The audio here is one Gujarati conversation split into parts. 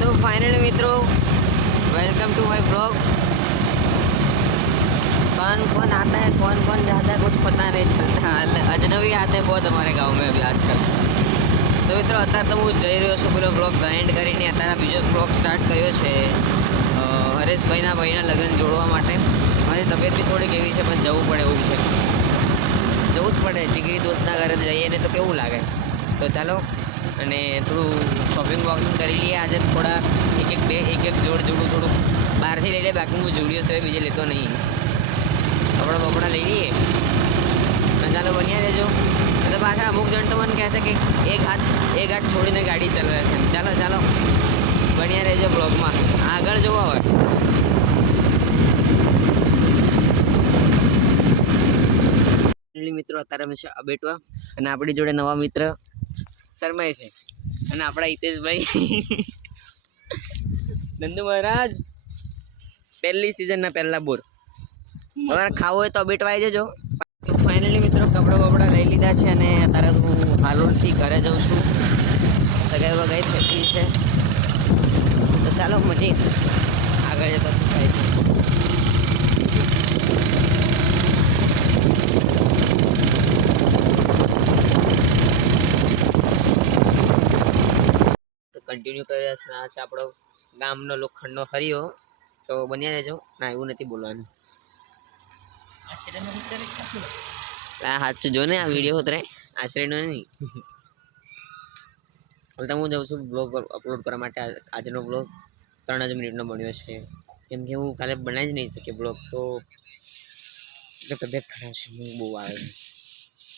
तो फाइनली मित्रों वेलकम टू माय ब्लॉग। कौन कौन आता है कौन कौन जाता है कुछ पता नहीं चलता। अजनबी आते हैं बहुत हमारे गांव में अभी आजकल। तो मित्रों અત્યારે તો હું જઈ રહ્યો છું પૂરો બ્લોગ ગ્રાઇન્ડ કરીને અત્યારે બીજો બ્લોગ સ્ટાર્ટ કર્યો છે હરેશભાઈના ભાઈના લગ્ન જોડવા માટે। મારી તબિયત બી થોડીક એવી છે પણ જવું પડે એવું છે, જવું જ પડે। જીગરી દોસ્તના ઘરે જઈએ ને તો કેવું લાગે। તો ચાલો અને થોડું શોપિંગ વોપિંગ કરી લઈએ। આજે થોડા એક જોડ જોડું થોડુંક બહારથી લઈ લે, બાકી હું જોડ્યો સિવાય બીજે લેતો નહીં। કપડા બપડા લઈ લઈએ અને ચાલો બન્યા રહેજો। તો પાછા અમુક જણ તો મને કહેશે કે એક હાથ છોડીને ગાડી ચલાવે છે। ચાલો ચાલો બન્યા રહેજો બ્લોગમાં, આગળ જોવા હોય। મિત્રો અત્યારે અમે છે અબેટવા અને આપણી જોડે નવા મિત્ર શર્માય છે અને આપણા હિતેશભાઈ નંદુ મહારાજ પહેલી સિઝનના પહેલા બોર। તમારે ખાવું હોય તો અબેટવા આવી જજો। તો ફાઇનલી મિત્રો કપડા બપડા લઈ લીધા છે અને અત્યારે હું હાલોલથી ઘરે જાઉં છું। સગાઈ વગાઈ થતી છે તો ચાલો મળીએ આગળ જતા શું થાય છે। કન્ટિન્યુ કર્યા છે। આ છે આપણો ગામનો લોખંડનો હરિયો। તો બન્યા રહેજો। ના એવું નથી બોલવાનું, સાચું જો ને આ વિડીયો ઉતરે આશ્રયનો નહીં। હવે હું જાઉં છું બ્લોગ અપલોડ કરવા માટે। આજનો બ્લોગ 3 જ મિનિટનો બન્યો છે, કેમ કે હું કાલે બનાવી જ નહીં શક્યો બ્લોગ। તો તબિયત ખરાબ છે, હું બહુ આવે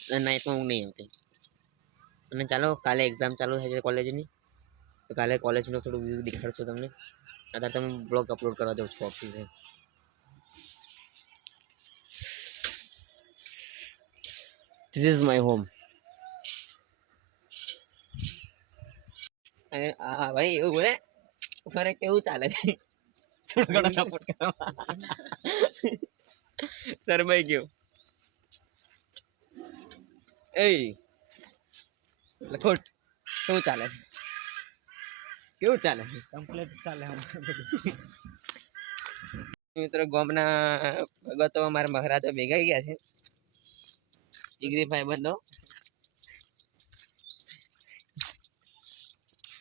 છે અને નાઇટમાં હું નહીં આવતી। અને ચાલો કાલે એક્ઝામ ચાલુ થાય છે કોલેજની, તો કાલે કોલેજનો થોડું વ્યૂ દેખાડશું તમને। અત્યારે તમે બ્લોગ અપલોડ કરવા જાઉં છું ઓફિસે। This is my home। અને હા ભાઈ એવું બોલે ફરે કેવું ચાલે છે થોડો ઘણો સપોર્ટ કરો। શરમાઈ ગયો એ લખોટ કેવું ચાલે કેવું ચાલે કમ્પ્લીટ ચાલે। મિત્રો ગામના ભગતો અમારા મહારાજા ભેગા ગયા છે, જીગરી ભાઈ બંધો।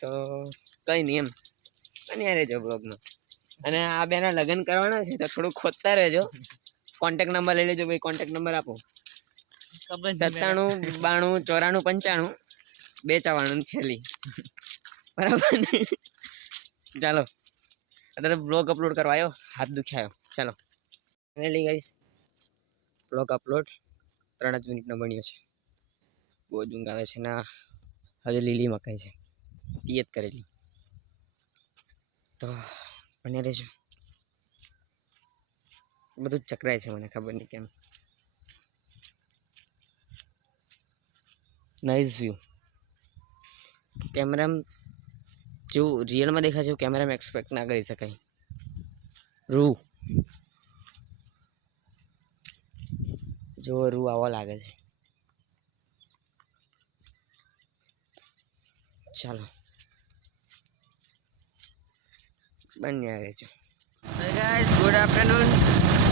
તો કઈ નહીં એમ બન્યા રહેજો બ્લોગમાં। અને આ બેના લગ્ન કરવાના છે તો થોડું ખોદતા રહેજો। કોન્ટેક્ટ નંબર લઈ લેજો ભાઈ, કોન્ટેક્ટ નંબર આપો 97 92 94 95 254 છેલ્લી બરાબર ને। ચાલો અત્યારે બ્લોગ અપલોડ કરવા આવ્યો, હાથ દુખ્યાયો। ચાલો ફાઇનલી ગાઈસ બ્લોગ અપલોડ 3 જ મિનિટનો બન્યો છે। બહુ જ ઊંઘ આવે છે ના, હજુ લીલી મકાઈ છે પિયત કરેલી। તો બન્યા રહેજો, બધું જ ચકરાય છે મને ખબર નહીં કેમ। નાઇસ વ્યૂ, કેમેરામાં જેવું રિયલમાં દેખાય છે કેમેરામાં એક્સપેક્ટ ના કરી શકાય। રૂ જો રૂ આવા લાગે છે। ચાલો બન્યા રહેજો। Guys good afternoon.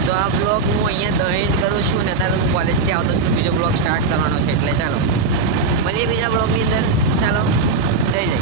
તો આ બ્લોગ હું અહીંયા એન્ડ કરું છું ને અત્યારે હું કોલેજથી આવતો છું, બીજો બ્લોગ સ્ટાર્ટ કરવાનો છે, એટલે ચાલો મળીએ બીજા બ્લોગની અંદર। ચાલો જય જય।